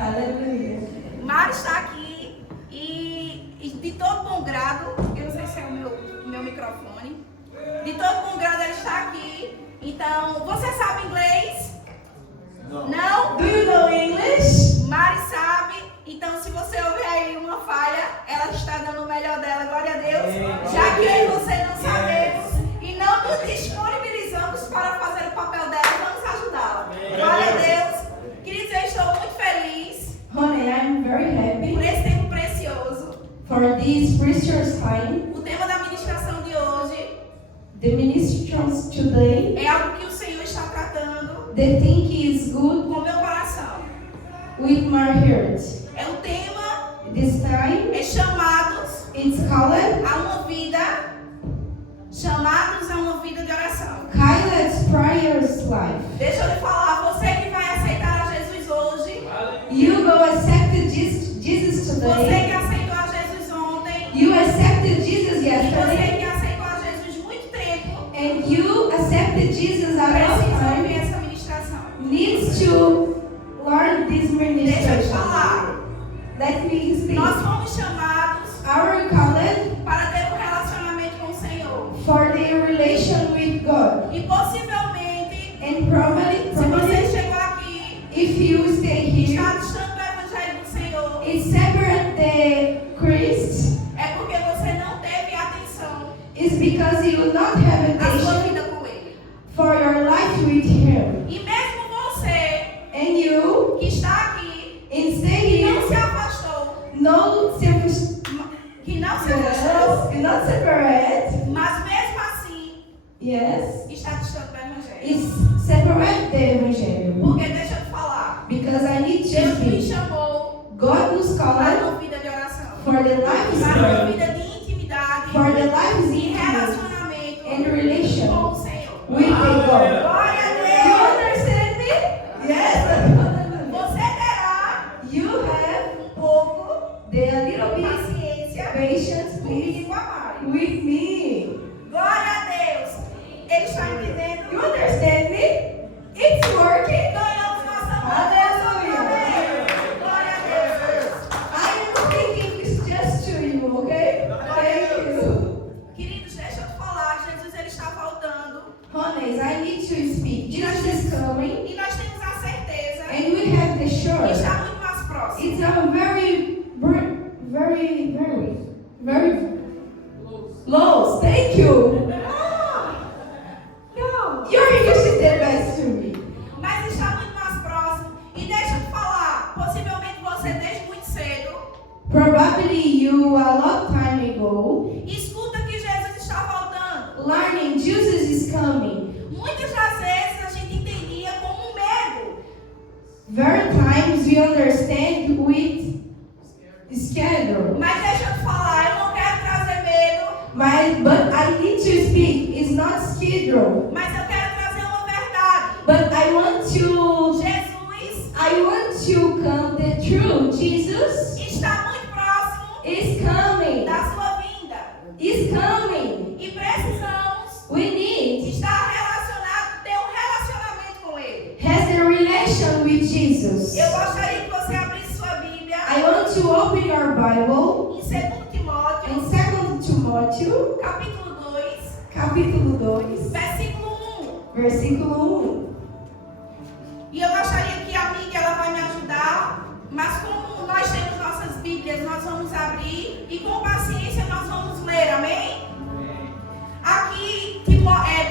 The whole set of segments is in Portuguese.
Aleluia. Mari está aqui e de todo bom grado, eu não sei se é o meu microfone, de todo bom grado ela está aqui. Então, você sabe inglês? Não? Do you know English? Mari sabe. Então, se você ouvir aí uma falha, ela está dando o melhor dela, glória a Deus. Já que eu e você não sabemos e não nos disponibilizamos para fazer o papel dela, vamos ajudá-la. Glória a Deus. Queridos, eu estou muito feliz. Honey, I'm very Por happy esse tempo precioso. for this precious time. O tema da ministração de hoje The ministrations today, é algo que o Senhor está tratando the thing is good com o meu coração. with my heart. É um tema, This time, é chamados it's called a uma vida, chamados a uma vida de oração. Kyle's Prayers Life. Deixa eu lhe falar, você que vai aceitar a Jesus hoje, You go accepted Jesus você today. que aceitou a Jesus ontem, You accepted Jesus e yesterday. você que aceitou a Jesus muito tempo, And you accepted Jesus out of precisa ouvir time. essa ministração. Needs to learn this Deixa eu te ministration. falar, Let me speak. nós fomos chamados Our called para ter um relacionamento com o Senhor. for the relation with God. E possivelmente, And probably, se você chegou aqui if you stay e here, está distante do Evangelho do Senhor, it's separate the Christ. é porque você não teve atenção It's because you will not have à sua attention vida com Ele. for your life with Him. E mesmo você And you, que está aqui, and stay que não se here, afastou, no selfish, que não se afastou, yes, not separate, mas mesmo assim yes, está distante do Evangelho. it's separate the Evangelho. Porque deixa eu te falar, Because I need Deus to me speak. chamou God was para called uma vida de oração, for the life, para uma vida de intimidade for the lives e in relacionamento and relation com o Senhor. with the God. Glória a You Deus! understand me? Yes. Você terá You have um pouco the little de bit paciência patience, comigo please, e com a Mari. with me. Glória a Deus! Ele está entendendo? You understand me? It's working. Ganhamos nossa mão. Aleluia. Glória a Deus! I am speaking this just to you, okay? Thank you. Queridos, deixa eu te falar. Jesus ele está voltando. Honeys, I need to speak. Jesus is coming, E nós temos a certeza and we have the que sure. está muito mais próximo. It's a very close. Thank you. Your English is the best to me. Mas está muito mais próximo. E deixa eu te falar. Possivelmente você desde muito cedo Probably you a long time ago escuta que Jesus está voltando. learning Jesus is coming. Muitas das vezes a gente entendia como um medo. Very times we understand with schedule. Mas deixa eu te falar, eu não quero trazer medo, But I need to speak. It's not schedule. mas eu quero trazer uma verdade. But I want to come the truth. Jesus está muito próximo is coming. da sua vinda. Is coming. E precisamos We need estar relacionados, ter um relacionamento com Ele. has a relation with Jesus. Eu gostaria que você abrisse sua Bíblia I want to open your Bible em 2 Timóteo, in 2 Timóteo, capítulo 2, capítulo 2, versículo 1. versículo 1. E eu gostaria que a amiga ela vai me ajudar, mas como nós temos nossas Bíblias, nós vamos abrir e com paciência nós vamos ler, amém? Aqui,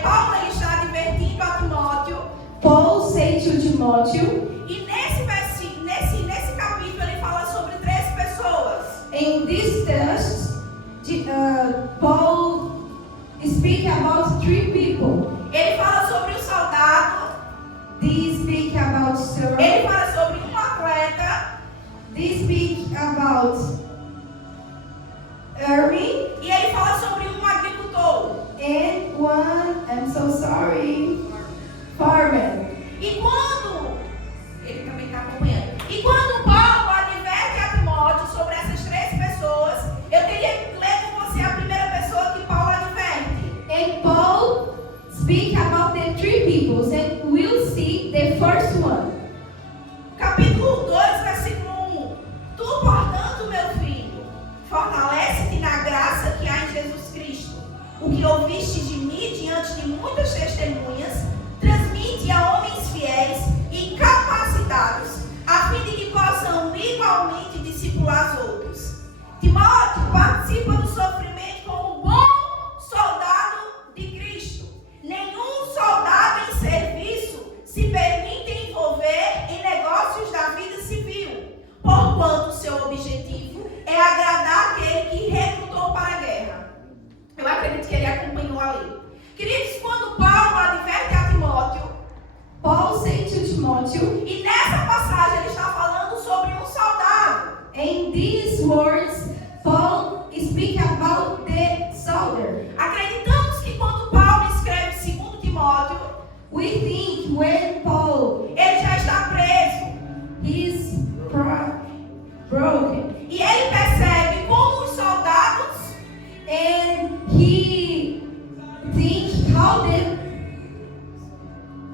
Paulo ele está advertindo a Timóteo, Paul said to Timóteo, e nesse capítulo ele fala sobre 3 pessoas. in this text, Paul speak about 3 people. Ele fala sobre o soldado, They speak about ele fala sobre um atleta testemunhas, transmite a homens fiéis e capacitados, a fim de que possam igualmente discipular os outros. Timóteo participa do sofrimento como bom soldado de Cristo. Nenhum soldado em serviço se permite envolver em negócios da vida civil, porquanto seu objetivo é agradar aquele que recrutou para a guerra. Eu acredito que ele acompanhou ali. Queridos, quando Paulo adverte a Timóteo, Paul said to Timothy, e nessa passagem ele está falando sobre um soldado. in these words, Paul speak about the soldier. Acreditamos que quando Paulo escreve 2 Timóteo, We think when Paul ele já está preso. is broken E ele percebe como os soldados and he think how the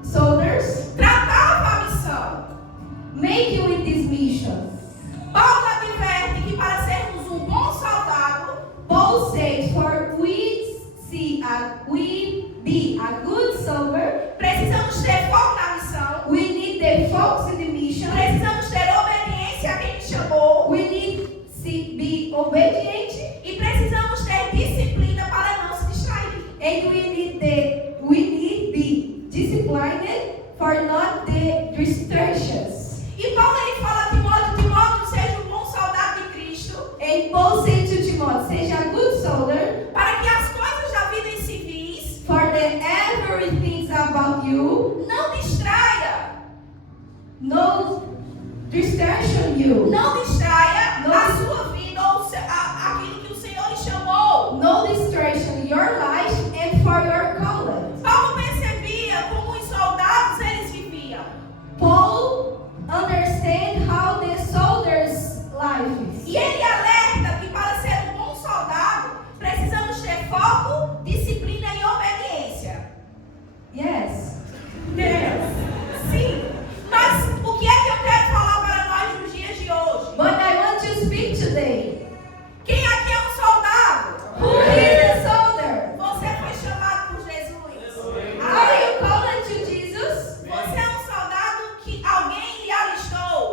soldiers tratavam a missão. make with this mission. Paulo adverte que para sermos um bom soldado, Paul said, for we be a good soldier, precisamos ter foco na missão, we need the focus in the mission, precisamos ter obediência a quem nos chamou we need to be obedient, e precisamos ter disciplina para não se distrair. and we need be disciplined for not the distractions. E Paulo ele fala a Timóteo, Timóteo, seja um bom soldado de Cristo, And Paul said to Timothy, seja a good soldier, para que as coisas da vida em civis for the everything about you, não distraia, no distraction you, não distraia Não. a sua vida ou aquilo que o Senhor lhe chamou. no distraction your life and for your calling. Paulo percebia como os soldados eles viviam. Paul understand how the soldier's life is. E ele alerta que para ser um bom soldado, precisamos ter foco, disciplina e obediência. Yes. Sim. Mas o que é que eu quero falar para nós nos dias de hoje? But I want to speak today. Quem aqui é um soldado? Who is a soldier? Você foi chamado por Jesus. Are you called to Jesus? Você é um soldado que alguém lhe alistou.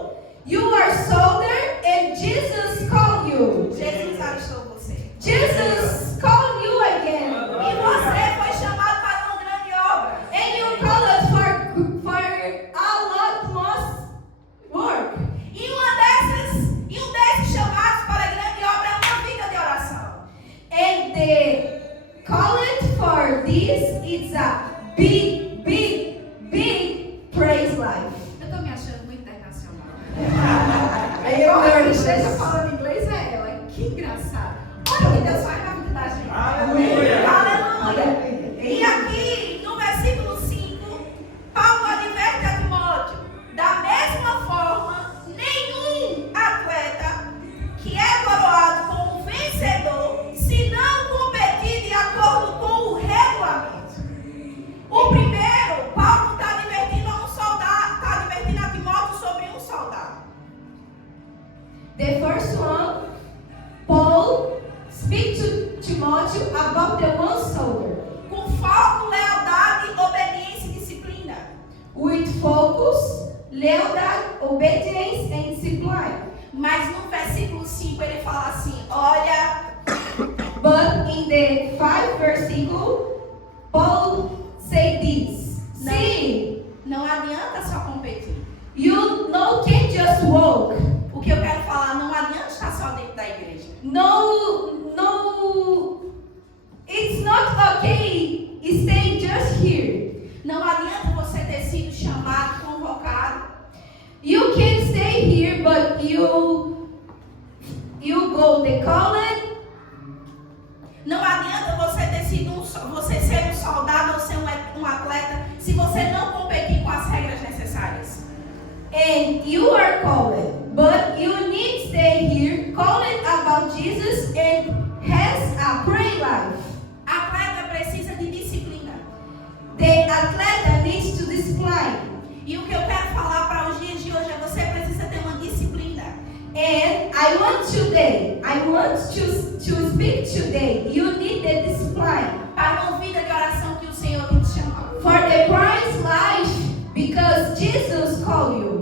You are soldier and Jesus called you. Jesus alistou você. Jesus called you again. E você foi chamado para uma grande obra. And you called for a lot more work. E um desses chamados para a grande obra é uma vida de oração. And the called for this is a big praise life. Eu estou me achando muito internacional. Eu esteja falando inglês é ela. Que engraçado. Olha o que Deus faz na vida da gente. Aleluia. Aleluia. E aqui, no versículo 5, Paulo adverte a Timóteo. Da mesma forma, nenhum atleta que é coroado como vencedor, se não competir de acordo com o regulamento. O primeiro, Paulo está advertindo a um soldado, está advertindo a Timóteo sobre um soldado. The first one, Paul speak to Timothy about the one soldier Com foco, lealdade, obediência e disciplina. with focus, lealdade, obedience and discipline. Mas no versículo 5 ele fala assim: olha, But in the 5th versículo, Paul say this. Não. See, não adianta só competir. you can't just walk. O que eu quero falar, não adianta estar só dentro da igreja. It's not okay stay just here. Não adianta você ter sido chamado, convocado. You can stay here, but you go the college. Não adianta você ter sido você ser um soldado ou ser um atleta se você não competir com as regras necessárias. And you are called, but you need to stay here, calling about Jesus and has a prayer life. Atleta precisa de disciplina. The athlete needs to discipline. E o que eu quero falar para os dias de hoje é você precisa ter uma disciplina. And I want to speak today. You need the discipline Para uma vida de oração que o Senhor tem te chamado. for the praise life because Jesus called you.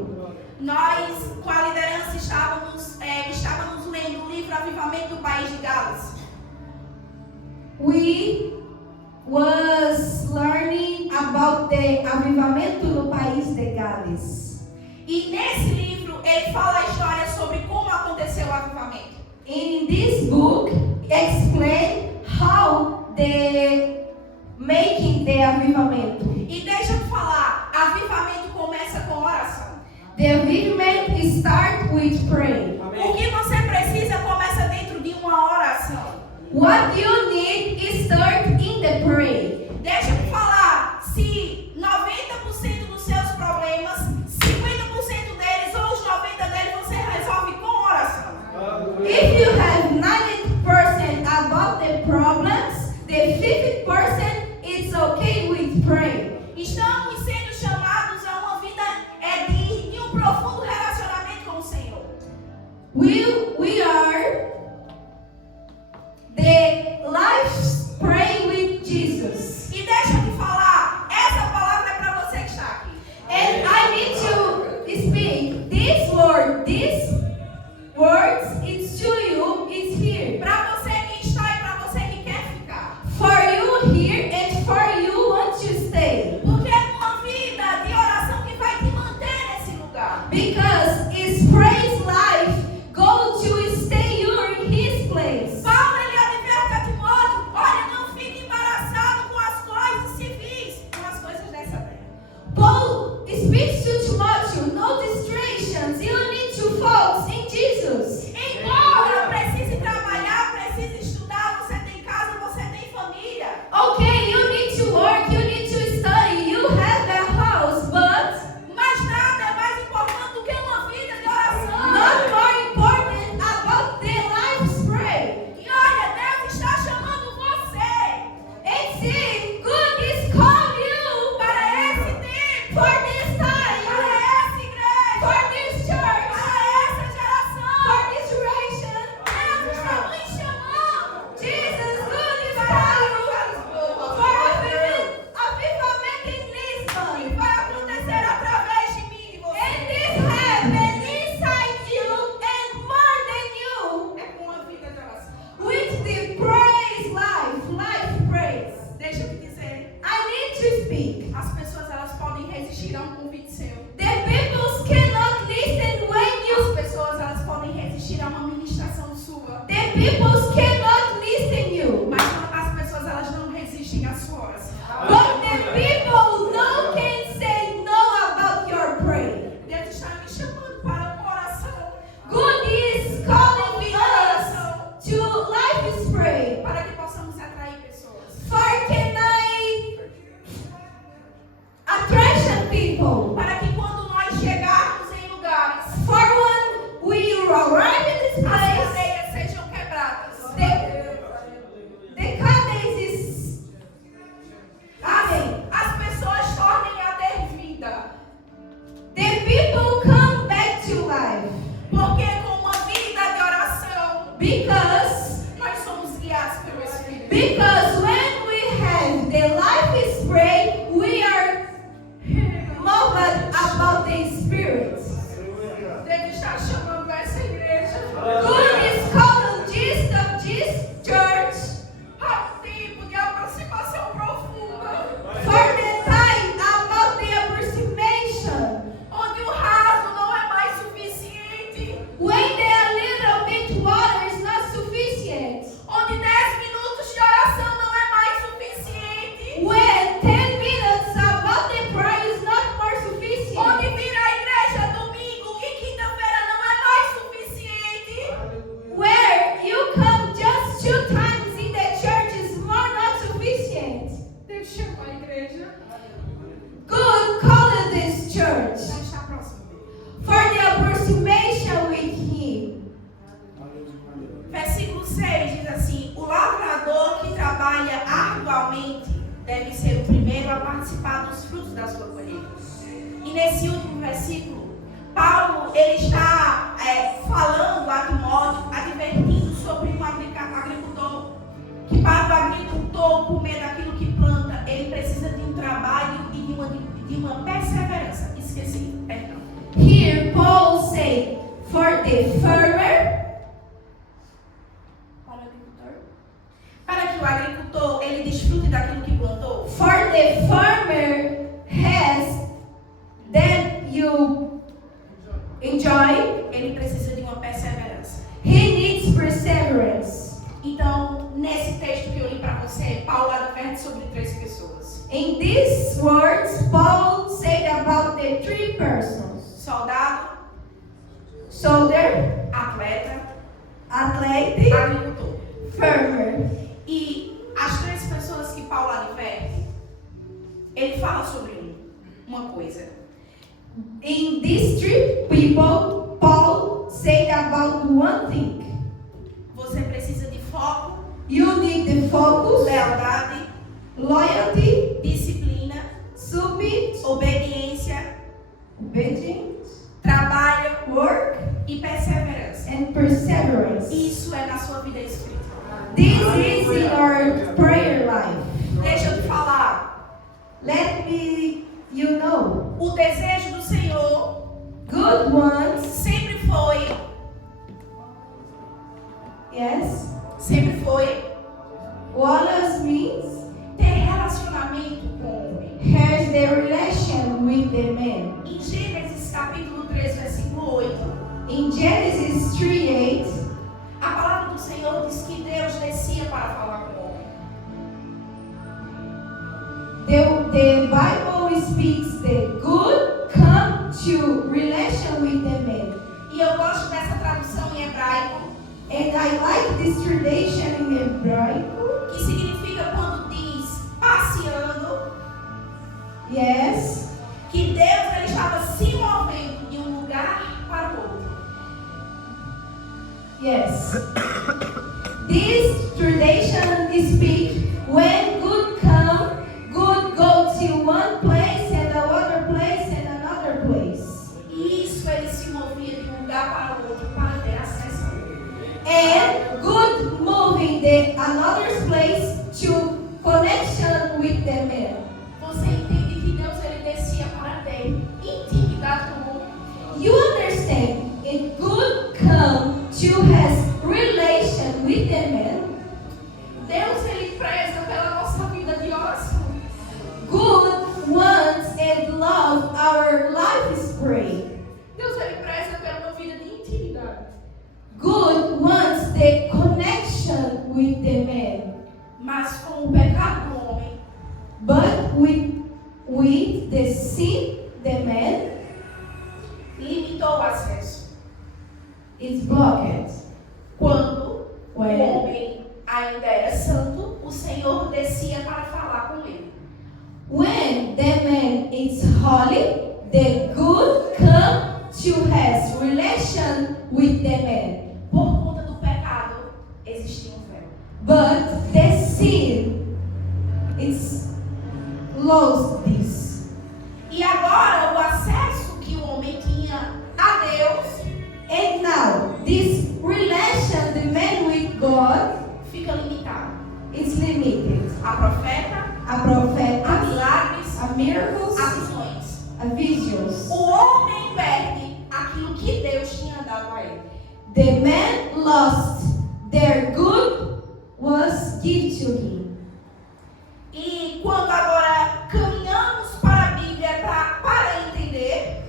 Nós, com a liderança, estávamos lendo o livro Avivamento do País de Gales. We was learning about the avivamento no país de Gales. E nesse livro, ele fala a história sobre como aconteceu o avivamento. In this book, explain how the making the avivamento. E deixa eu te falar, avivamento começa com oração. The avivament start with prayer. O que você precisa começa dentro de uma oração. What you need is start in the prayer. Deixa eu te falar, se 90% dos seus problemas, 50% deles ou os 90% deles você resolve com oração. If you have 90% about the problems, the 50% it's okay with prayer. Estamos sendo chamados a uma vida de um profundo relacionamento com o Senhor. We are the life pray with Jesus. E deixa eu te falar, essa palavra é para você que está aqui. And I need to speak this word, these words, it's to you, it's here. Para você que está e para você que quer ficar. For you here and for you want to stay. Porque é uma vida de oração que vai te manter nesse lugar. Because it's praise life, go to stay you in his place. Paulo, ele adverte a Timóteo, olha, não fique embaraçado com as coisas civis, com as coisas dessa terra. Paul speaks to Timothy, no distractions, you need to focus in Jesus. Embora precise trabalhar, precise estudar, você tem casa, você tem família. Okay, you need to work, you need to study, you have a house, but Mas nada é mais importante do que uma vida de oração. not more important about the life pray. E olha, Deus está chamando você And see, God is calling you para esse tempo, for this time, para essa igreja, for this church, para essa geração. for this generation. Deus está nos chamando. Jesus, God is calling you for avivamento in E Lisbon. vai acontecer através de mim e de você. And this happen inside you and more than you. É com uma vida de oração. With the praise life praise. Deixa eu te dizer, I need to speak. as pessoas elas podem resistir a um convite seu. The people cannot listen when As you. pessoas elas podem resistir a uma ministração sua. The people cannot listen you. Mas as pessoas elas não resistem às suas. But the people no can say no about your prayer. Deus está me chamando para uma oração. God is calling us to life prayer. Para que possamos atrair pessoas. For can I attraction people? Para que quando nós chegarmos em lugares, For when we arrive in this as place, cadeias sejam quebradas. the cadence is. Amém. As pessoas tornem a ter vida. The people come back to life Porque com uma vida de oração, because nós somos guiados pelo Espírito. because when we have the life spray, we are moved about the spirit. Deus está chamando essa igreja. God is calling this church Há um tempo de aproximação profunda. for the time about the approximation. Onde o raso não é mais suficiente. When the little bit water is not sufficient. Onde 10 minutos de oração the farmer, para que o agricultor ele desfrute daquilo que plantou. for the farmer has that you enjoy, Ele precisa de uma perseverança. he needs perseverance. Então, nesse texto que eu li para você, Paulo adverte sobre 3 pessoas: In these words, Paul said about the 3 persons: soldado, soldier, atleta, athlete, agricultor. farmer. E as 3 pessoas que Paulo adverte, ele fala sobre uma coisa. In these 3 people, Paul said about one thing: Você precisa de foco, you need the focus, lealdade, loyalty, disciplina, submit, obediência, obedience, trabalho work, e perseverança. and perseverance. Isso é na sua vida espiritual. This is in our prayer life. Deixa eu te falar. Let me, you know, O desejo do Senhor good ones, sempre foi, yes, what Wallace means ter relacionamento com o homem. has the relation with the man. Em Gênesis capítulo 3, versículo 8, In Genesis 3:8, a palavra do Senhor diz que Deus descia para falar com o homem. the Bible speaks the good come to relation with the man. E eu gosto dessa tradução em hebraico, And I like this tradition in Hebraico. que significa quando diz passeando, Yes. que Deus ele estava se movendo de um lugar para o outro. Yes. This tradition speak when good come, good go to one place and another place and another place. E isso ele se movia de um lugar para o outro para ter acesso a ele. And good moving the another place to connection with the man. Você entende que Deus ele descia para ter intimidade com o homem? You understand? It good come to has relation with the man. Deus ele preza pela nossa vida de oração. Good wants and love our life is pray. Deus ele preza pela uma vida de intimidade. Good wants the connection with the man. Mas com o pecado do homem, But with the sin, the man limitou o acesso. is blocked. Quando o When homem ainda era santo, o Senhor descia para falar com ele. When the man is holy, the good come to has relation with the man. Por conta do pecado, existia um véu. But the sin is lost this. E agora o acesso que o homem tinha a Deus And now this relation the man with God fica limitado. is limited. A profeta, A a prophet, milagres, a miracles, a visões. a visions. O homem perde aquilo que Deus tinha dado a ele. The man lost their good was given to him. E quando agora caminhamos para a Bíblia para entender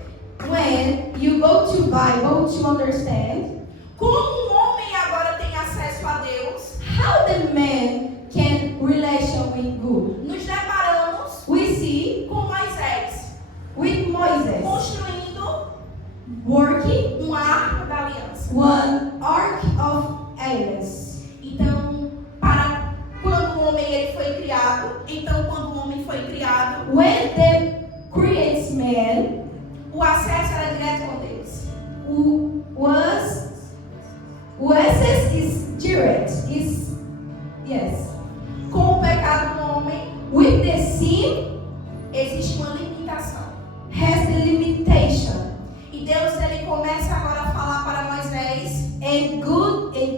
When you go to Bible to understand como um homem agora tem acesso a Deus, how the man can relation with good, nos deparamos we see com Moisés with Moses construindo working uma arca da aliança. one ark of alliance. Então, para quando o homem ele foi criado, When the creates man o acesso era direto com Deus. who access is direct is yes. Com o pecado do homem, With the sin existe uma limitação. has the limitation. E Deus ele começa agora a falar para Moisés, And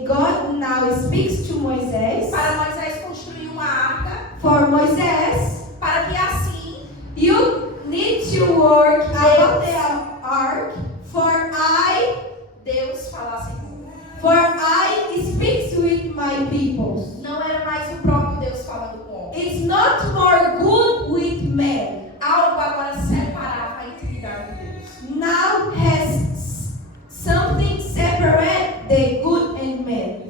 God now speaks to Moses para Moisés construir uma arca, for Moses. para que assim You need to work about the ark for I Deus falar For I speak with my people. Não era mais o próprio Deus falando com o homem. It's not more good with men. Algo agora separava a intimidade de Deus. Now has something separate the good and men.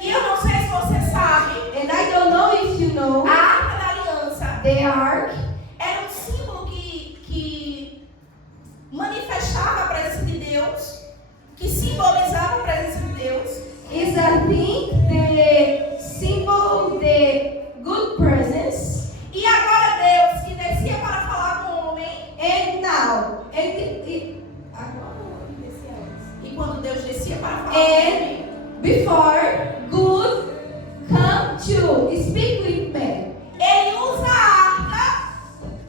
E eu não sei se você sabe, And I don't know if you know, a Arca da Aliança the ark era um símbolo que manifestava a presença de Deus, que simbolizava a presença de Deus. is a thing, the symbol, the good presence. E agora Deus, que descia para falar com o homem, And now, e quando Deus descia para falar com o homem, before good come to speak with men, ele usa a arca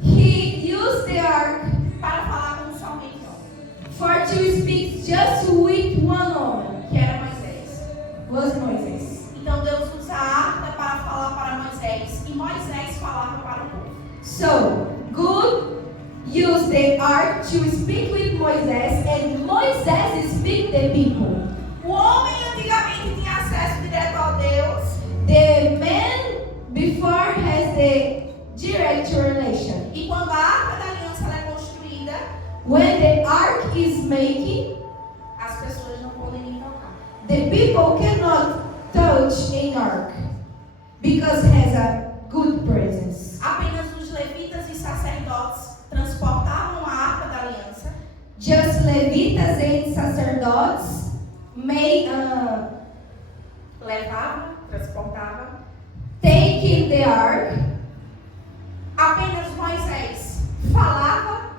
he used the ark para falar com somente homem, for to speak just with one woman, que era Moisés. was Moses. Então Deus usa a arca para falar para Moisés, e Moisés falava para o povo. So, good used the ark to speak with Moses, and Moses speak the people. O homem antigamente tinha acesso direto ao Deus, The man before has the direct relation. e quando a Arca da Aliança ela é construída, When the ark is making, as pessoas não podem nem tocar. the people cannot touch an ark because it has a good presence. Apenas os levitas e sacerdotes transportavam a Arca da Aliança, Just Levites and sacerdotes may levavam, transportavam. take the ark. Apenas Moisés falava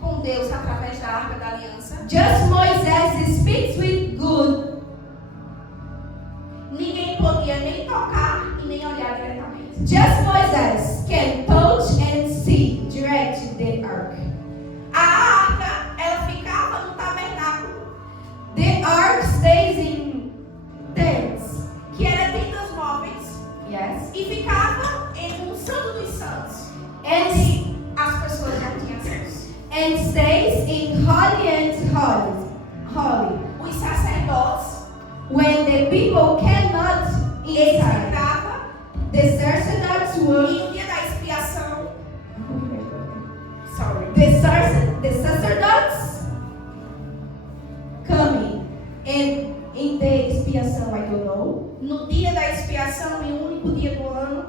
com Deus através da Arca da Aliança. Just Moses speaks with good. Ninguém podia nem tocar e nem olhar diretamente. Just Moses can touch and see direct the ark. A arca, ela ficava no tabernáculo, The ark stays in tents. que era tendas móveis, Yes. e ficava em um santo dos santos, And onde as pessoas não tinham acesso. and stays in holy and holy. Os sacerdotes, When the people cannot eles inside, entravam, the sacerdotes e will. no dia da expiação, sorry, The sacerdotes coming and in the expiação, I don't know. no dia da expiação, em um único dia do ano,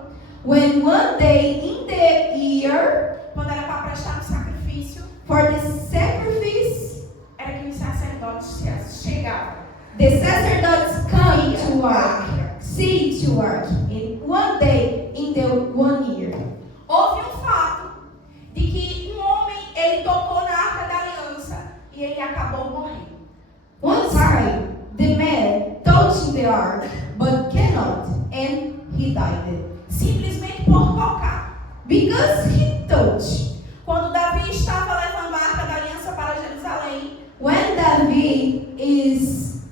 When one day in the year quando era para prestar um sacrifício, for the sacrifice, era que os sacerdotes chegavam. the sacerdotes come to work, see to work in one day in the 1 year. Houve um fato de que um homem, ele tocou na Arca da Aliança e ele acabou morrendo. One time, the man touched the ark, but cannot, and he died. Simplesmente por tocar. Because he touched. Quando Davi estava levando a Arca da Aliança para Jerusalém, When David is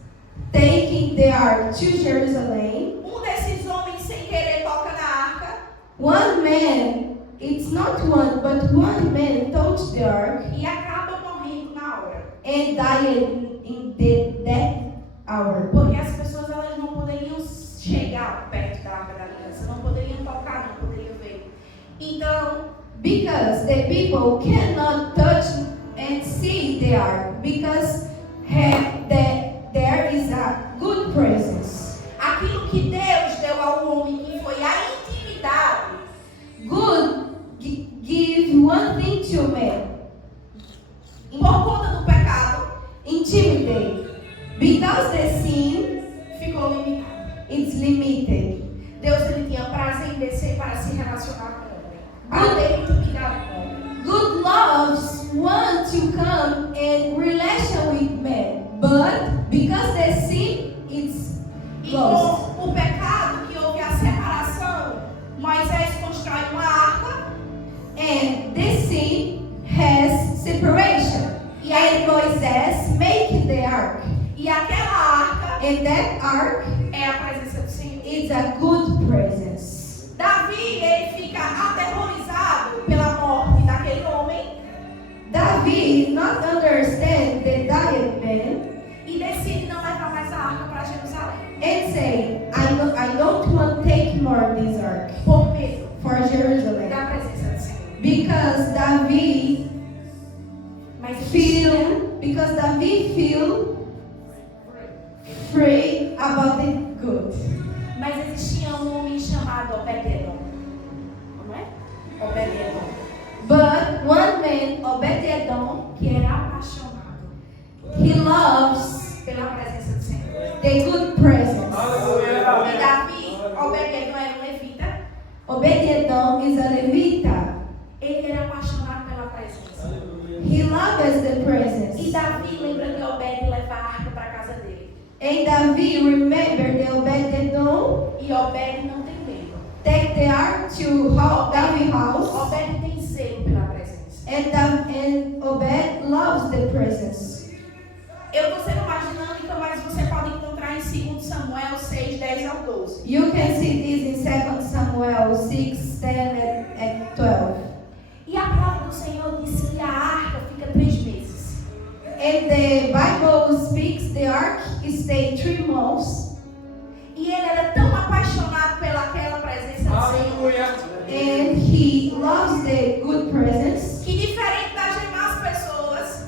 taking the ark to Jerusalem, um desses homens sem querer toca na arca one man, it's not one, but one man touched the ark e acaba morrendo na hora. and died in that hour. Porque as pessoas elas não poderiam chegar perto da Arca da Aliança, não poderiam tocar, não poderiam ver. Então, Because the people cannot touch and see the ark, because there is a good presence. aquilo que Deus deu ao homem, que foi a intimidade, Good give one thing to man, por conta do pecado, intimidate. Because the sin ficou limitado. is limited. Deus ele tinha prazer em descer para se relacionar com o homem, para ter intimidade com o homem. Good loves want to come in relation with man, but because the sin is E lost. com o pecado que houve a separação, Moisés constrói uma arca And this sin has separation. e, And Moses make the ark. e aquela arca And that ark é a presença do Senhor. is a good presence. Davi ele fica aterrorizado pela morte daquele homem David not understand the diet man e decide não levar mais a arca para Jerusalém. because David feel free about the good. Mas existia um homem chamado Obed-Edom. Não é? Obed-Edom. But one man, Obed-Edom, Que era apaixonado he loves pela presença do Senhor. the good presence. E Davi, Obed-Edom era um levita. Obed-Edom is a Levita. Ele era apaixonado pela presença. He loves the E presence. Davi lembra de Obed levar a arca para a casa dele. And David remember the Obed-Edom E Obed não tem medo. take the ark to David's house. Obed tem zelo pela presença. And Obed loves the presence. Eu estou sendo mais dinâmica, mas você pode encontrar em 2 Samuel 6, 10 ao 12. You can see this in 2 Samuel 6, 10 and 12. E a palavra do Senhor diz que a arca fica 3 meses. And the Bible speaks the ark stayed 3 months. E ele era tão apaixonado pelaquela presença do Senhor, And he loves the good presence. que diferente das demais pessoas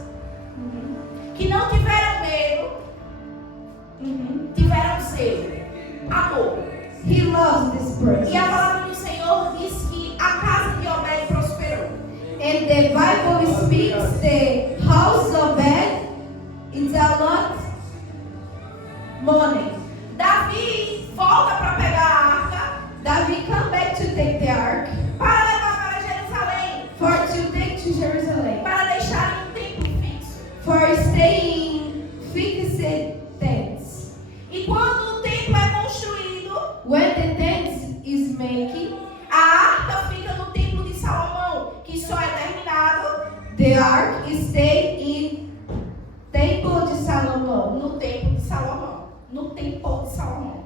que não tiveram medo, tiveram zelo, amor. He loves this E a presence. palavra do Senhor diz que a casa de Obed prosperou. And the Bible speaks the house of Obed is a lot money. Davi volta para pegar a arca David come back to take the ark para levar para Jerusalém, to take to Jerusalem para deixar em um templo fixo. for staying fixed tents. E quando o templo é construído, When the tent is making, a arca fica no templo de Salomão, que só é terminado the ark is stay in temple de Salomão no templo de Salomão, no templo de Salomão.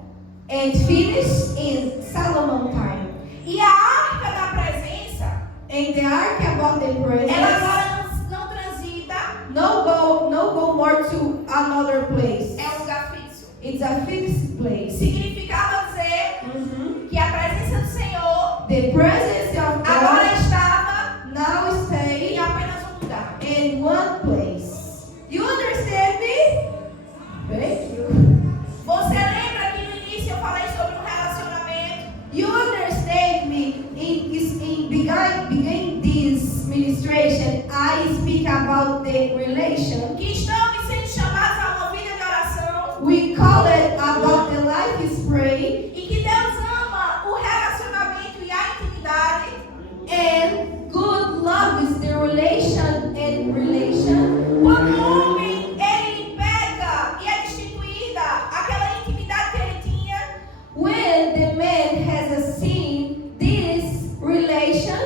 and finish in Solomon time. E a arca da presença, And the ark about the ela presence agora não transita, no go more to another place. é um lugar fixo. It's a fixed place. Significava dizer que a presença do Senhor The presence of agora God estava now em stay apenas um lugar. in one place. You understand me? Thank you. Você lembra que no início eu falei sobre um relacionamento? You understand me? In begin this ministration, I speak about the relation. Que estamos sendo chamados a uma vida de oração We call it about the life is praying, e que Deus ama o relacionamento e a intimidade. and good love is the relation and relation. Quando o homem ele peca e é destituída aquela intimidade que ele tinha, When the man has a sin, this relation,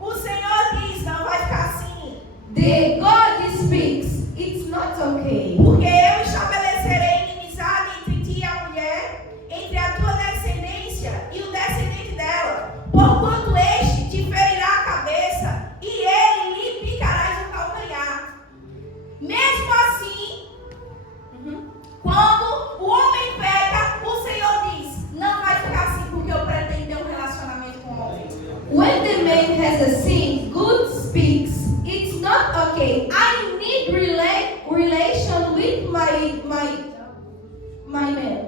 o Senhor diz: não vai ficar assim, the God speaks, it's not okay. porque eu estabelecerei inimizade entre ti e a mulher, entre a tua descendência e o descendente dela, porquanto este te ferirá a cabeça e ele lhe picarás o calcanhar. Mesmo assim, quando o homem peca, o Senhor diz: não vai ficar assim, porque eu pretendo ter um relacionamento com o homem. When the man has a sin, good speaks, it's not okay. I need relation with my man.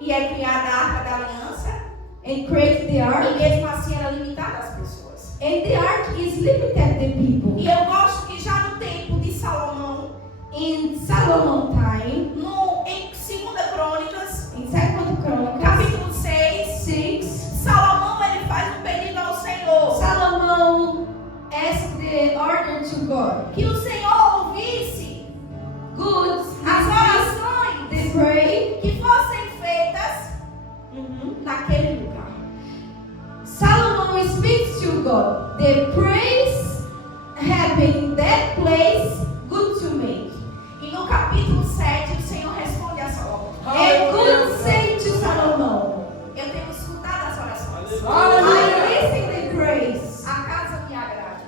E é criada a arca da aliança, And create the e ark. mesmo assim era limitada às pessoas. And the ark is limited the people. E eu gosto que já no tempo de Salomão, In Solomon time, em 2 Crônicas, in 2 Chronicles capítulo 6, 6, Salomão ele faz um pedido ao Senhor, Solomon asked the order to God. que o Senhor ouvisse Good as orações they pray. que fossem feitas naquele lugar. Solomon speaks to God. The praise happen in that place, good to make. E no capítulo 7, o Senhor responde a Salomão. And good say to Solomon, Eu tenho escutado as orações. I listen the praise. A casa me agrada.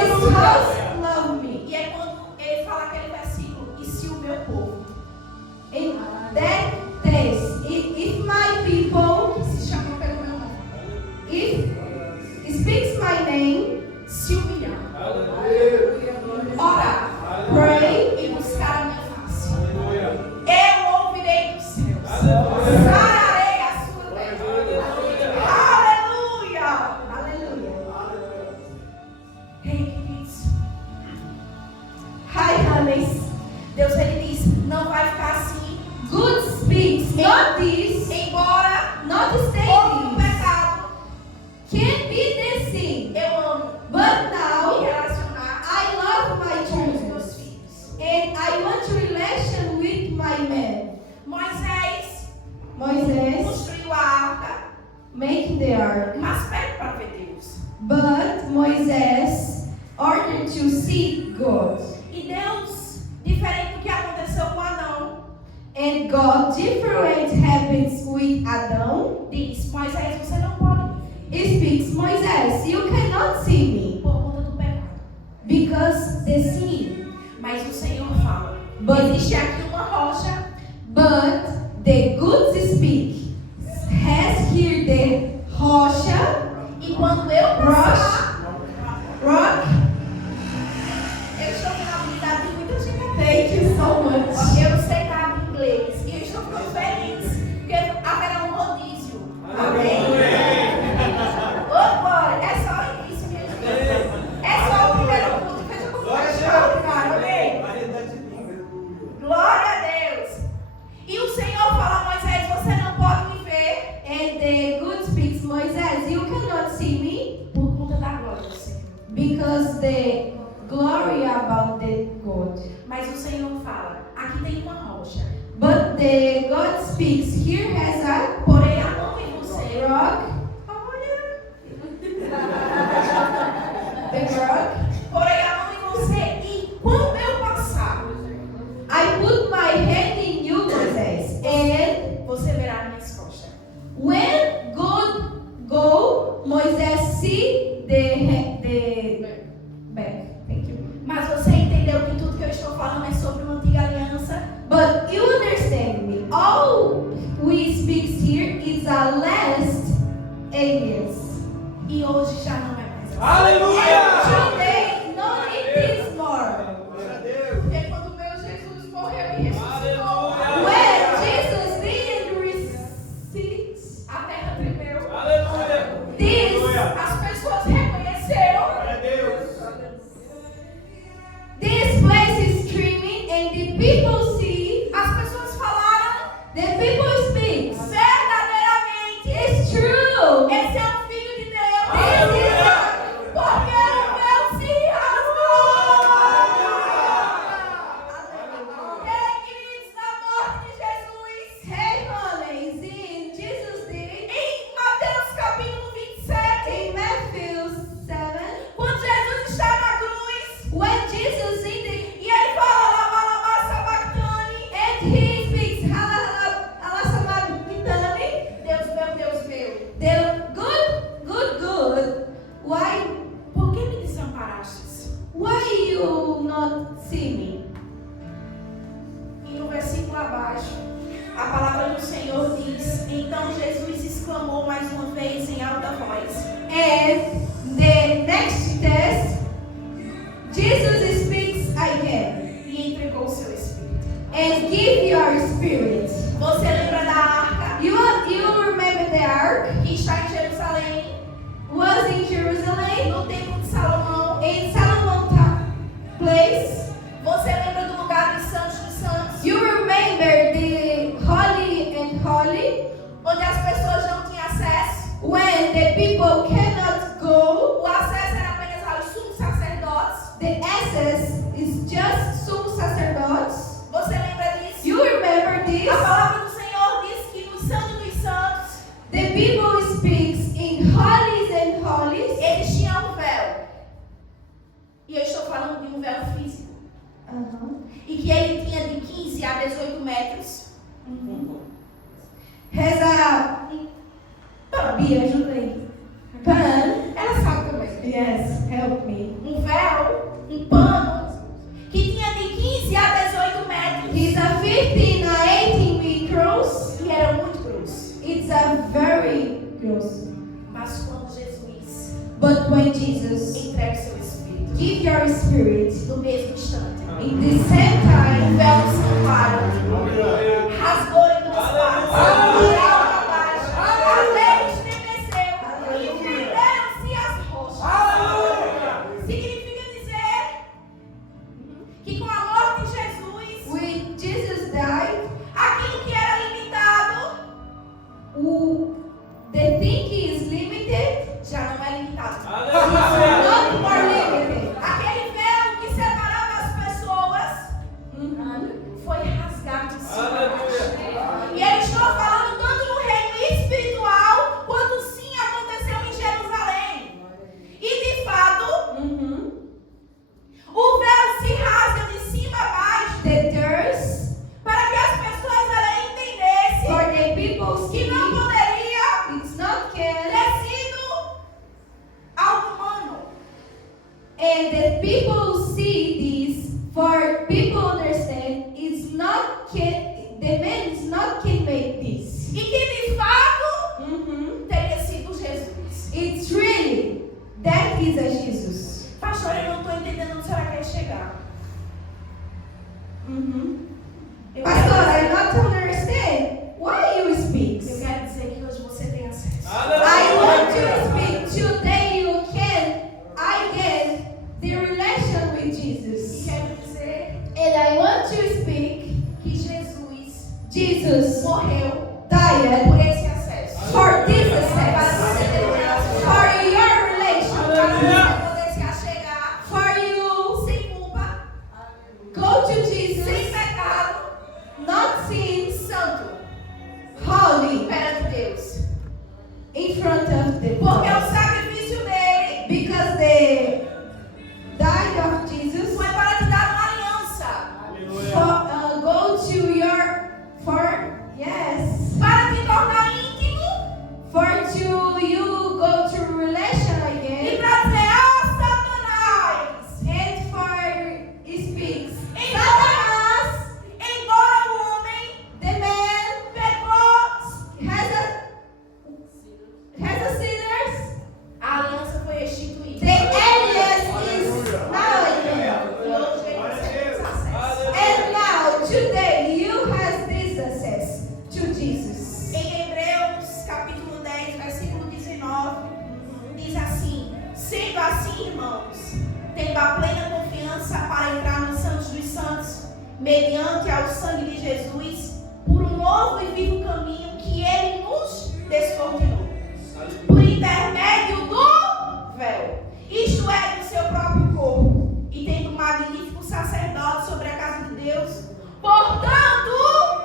This house love me. E é quando ele fala aquele versículo: e se o meu povo, In that place, if my people, que se chama pelo meu nome, if speaks my name, not this, embora houve um notwithstanding, pecado, can be the sin. eu amo But me now relacionar I love my com os children, meus filhos. and I want a relation with my men. Moisés Moisés construiu a arca, making the ark, mas pede para ver Deus. but Moisés ordered to see God. E Deus, diferente do que aconteceu com Adão, And God, different happens with Adam, diz: Moisés, você não pode he speaks, Moisés, you cannot see me por conta do pecado. because the sin. Mas o Senhor fala: But, existe aqui uma rocha, but the good speak has here the rocha, e quando eu passar, rock. eu estou com a habilidade de muita gente aqui. Thank you so much. Eu sei nada em inglês e eu estou ficando feliz porque haverá um rodízio. Amém? Ô, glória, é só o início, minha gente. É só o primeiro culto. Veja como vai extraordinário, amém? Glória a Deus. E o Senhor fala a Moisés: você não pode me ver And the good speaks, Moisés, you cannot see me por conta da glória do Senhor. because the glory about the God. Mas o Senhor fala: aqui tem uma rocha. But the God speaks, here has a Porém a mão em você. rock, the rock. Porém a mão em você. E quando eu passar, I put my hand in you, Moisés, and você verá minhas costas. when God go, Moisés see the back. Thank you. Mas você entendeu que tudo que eu estou falando é sobre uma antiga aliança? But you understand me. All we speaks here is a last alias. E hoje já não é mais assim. Aleluia! And today, not it is more. Porque quando meu Jesus morreu e ressuscitou, When Jesus didn't receive a terra tremeu. this, As pessoas reconheceram. this place is screaming, and the people see, As pessoas falaram the people speak. verdadeiramente. It's true. Esse é o Filho de Deus. This is Porque o véu se rasgou. Ei, queridos, na morte de Jesus, Hey, honey, in Jesus did em Mateus capítulo 27, in Matthew 7. quando Jesus está na cruz, When Jesus in the e ele fala Lamalama Sabactani, and he speaks Alasamabitani, Deus meu, the good, why por que me desamparastes? you not see me? E no versículo abaixo, a palavra do Senhor diz: então Jesus exclamou mais uma vez em alta voz. And the next test, Jesus speaks again E entregou o seu espírito. and give your spirit. Você lembra da arca You remember the ark que está em Jerusalém, was in Jerusalem no templo de Salomão? in Solomon place. Você lembra do lugar dos santos dos santos, You remember the holy and holy onde as pessoas não tinham acesso? when the people cannot go. O acesso era apenas aos sumos sacerdotes. The access is just some sacerdotes. Você lembra disso? You remember this? A palavra do Senhor diz que no Santo dos Santos The people speaks in holies and holies. eles tinham um véu. E eu estou falando de um véu físico. E que ele tinha de 15 a 18 metros. Has a me ajuda aí. Pan. Ela sabe também. Yes, help me. Um véu, um pano, que tinha de 15 a 18 metros. It's a 15 or 18 meters. E era muito grosso. It's a very gross. Mas quando Jesus But when Jesus entrega o seu espírito, give your spirit no mesmo instante, in the same o time, véu do santuário rasgou em duas partes. Aleluia! De alto a baixo. A lei estremeceu e fenderam-se as rochas. Significa dizer que com a morte de Jesus, when Jesus died, aquilo que era limitado the man is not can make this. E que de fato Mhm. teria sido Jesus. It's really that is a Jesus. Pastor, eu não estou entendendo onde será que quer chegar. Mhm. Eu Pastor, quero I not understand why you speak. Eu quero dizer que hoje você tem acesso. I want to speak today. You can, I get the relation with E Jesus, quero dizer and I want to speak. que Jesus Jesus morreu died por esse acesso. for this Para access, você ter um relacionamento. for your relation, Para você poder se achegar for you sem culpa, go to sem Jesus, pecado, not sin, santo, holy, perante Deus. in front of the Porque o cross. sacrifício dele Because the died of Jesus foi para te dar uma aliança. for, go to your yes Para te tornar íntimo for to you go to relation e again para dizer, Satanás, and for speaks Satanás, embora o homem the man pecou, has a sinners, a aliança foi restituída. the alias is now again, E hoje ele temos acesso. and now today you has this access to Jesus. Em Hebreus capítulo 10, versículo 19, diz assim: sendo assim, irmãos, tendo a plena confiança para entrar nos santos dos santos, mediante ao sangue de Jesus, por um novo e vivo caminho que ele nos descortinou, por intermédio do véu, isto é, do seu próprio corpo, e tendo um magnífico sacerdote sobre a casa de Deus, portanto,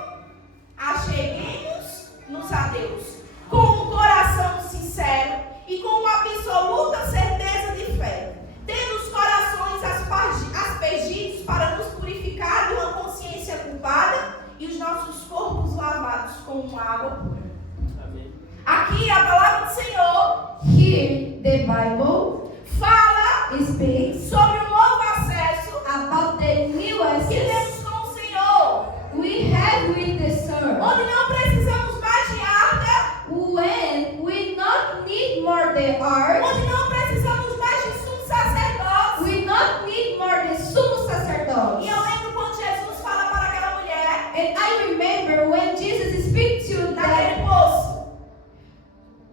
acheguemos-nos a Deus com um coração sincero e com uma absoluta certeza de fé, tendo os corações aspergidos para nos purificar de uma consciência culpada e os nossos corpos lavados com uma água pura. Aqui a palavra do Senhor Here the Bible fala speaks sobre o novo acesso about the new que access temos com o Senhor, we have with the Son, onde não precisamos mais de arca, when we not need more the ark, onde não precisamos mais de sumo sacerdote. we not need more the sumo E sacerdote. eu lembro quando Jesus fala para aquela mulher And I remember when Jesus speaks to naquele poço,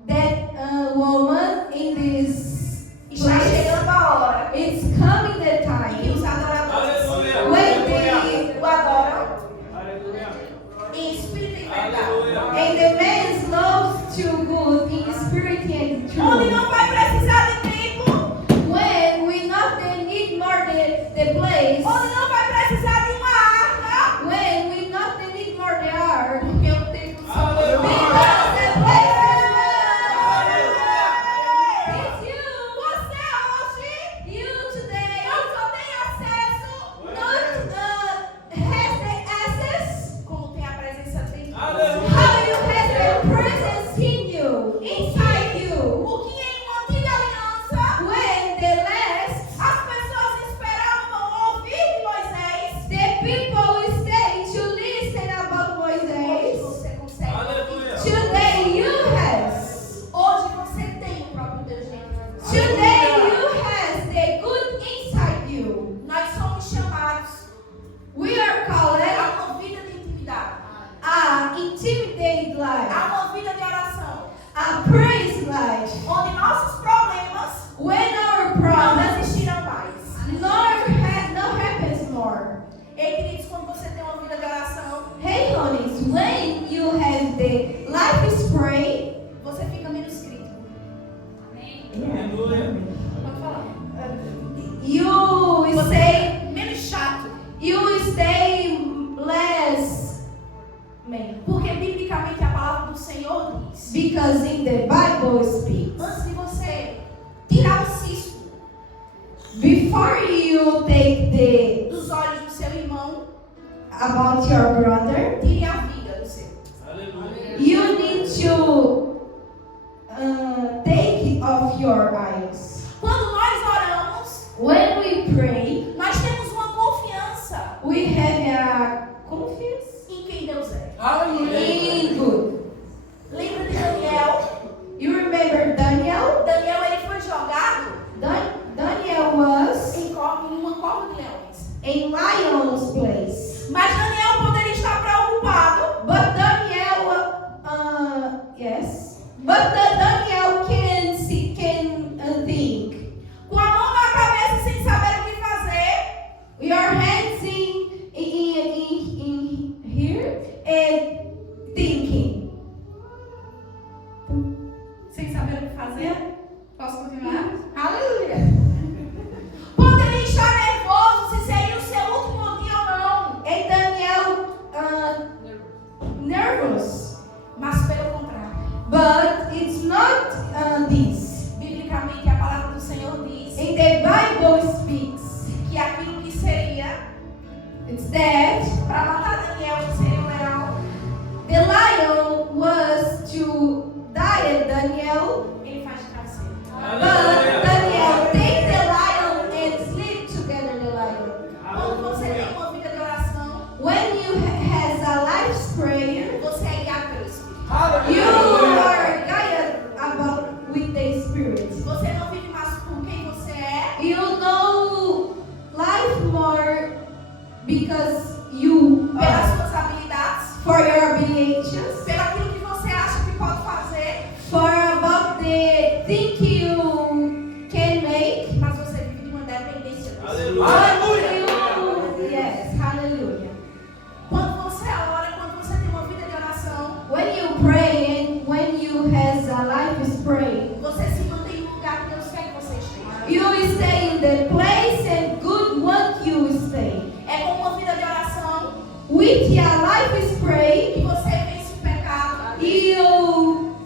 that woman in this está place, chegando a hora it's coming the em que time os adoradores when they o adoram em espírito e verdade, and the man loves to good in spirit and onde truth. não vai precisar de tempo, When we not need more the place, onde não vai precisar de uma arca, when we not need more the ark, porque o tempo só because the place is you. Você hoje You today não só tem acesso not has the access. como tem a presença de Deus. How you have the presence in you, inside you. O que em uma antiga aliança When the last as pessoas esperavam ouvir de Moisés, the people stay to listen about hoje Moisés, você consegue ouvir. today you has. Hoje você tem o próprio Deus dentro de você. Today you has the good inside you. Nós somos chamados We are called a uma vida de intimidade, a intimidate life, a uma vida de oração, a praise life. onde nossos problemas When our não problems existirão mais. not happens more. Ei, queridos, quando você tem uma vida de oração, Hey, honeys, when you have the life is pray, você fica menos crítico. Pode falar. you stay, Menos chato. you stay less, man. Porque biblicamente a palavra do Senhor diz: Because in the Bible speaks, antes de você tirar o cisco before you take dos olhos do seu irmão, about your brother, tire a vida do seu. you need to take off your eyes. Quando nós oramos, When we pray, nós temos uma confiança we have a confidence em quem Deus é. miracles. Mas pelo contrário, But it's not this. biblicamente a palavra do Senhor diz In the Bible speaks, que aquilo que seria it's that para matar Daniel, que seria um leão, the lion was to diet Daniel, ele faz de travesseiro. but Daniel take the lion and sleep together the lion. Quando você tem uma vida de oração, When you has a life's prayer, você é guiado pelo Espírito. you are guided about with the Spirit. Você não vive mais por quem você é, You know life more because you pelas suas habilidades, for your abilities, pelo aquilo que você acha que pode fazer, for about the thing you can make. mas você vive de uma dependência do Espírito. Yes, hallelujah. Quando você ora, quando você tem uma vida de oração, When you pray and when you has a life's prayer, você se mantém no lugar que Deus quer que você esteja. you stay in the place and good one you stay. É com uma vida de oração With your life's prayer, que você vence o pecado, you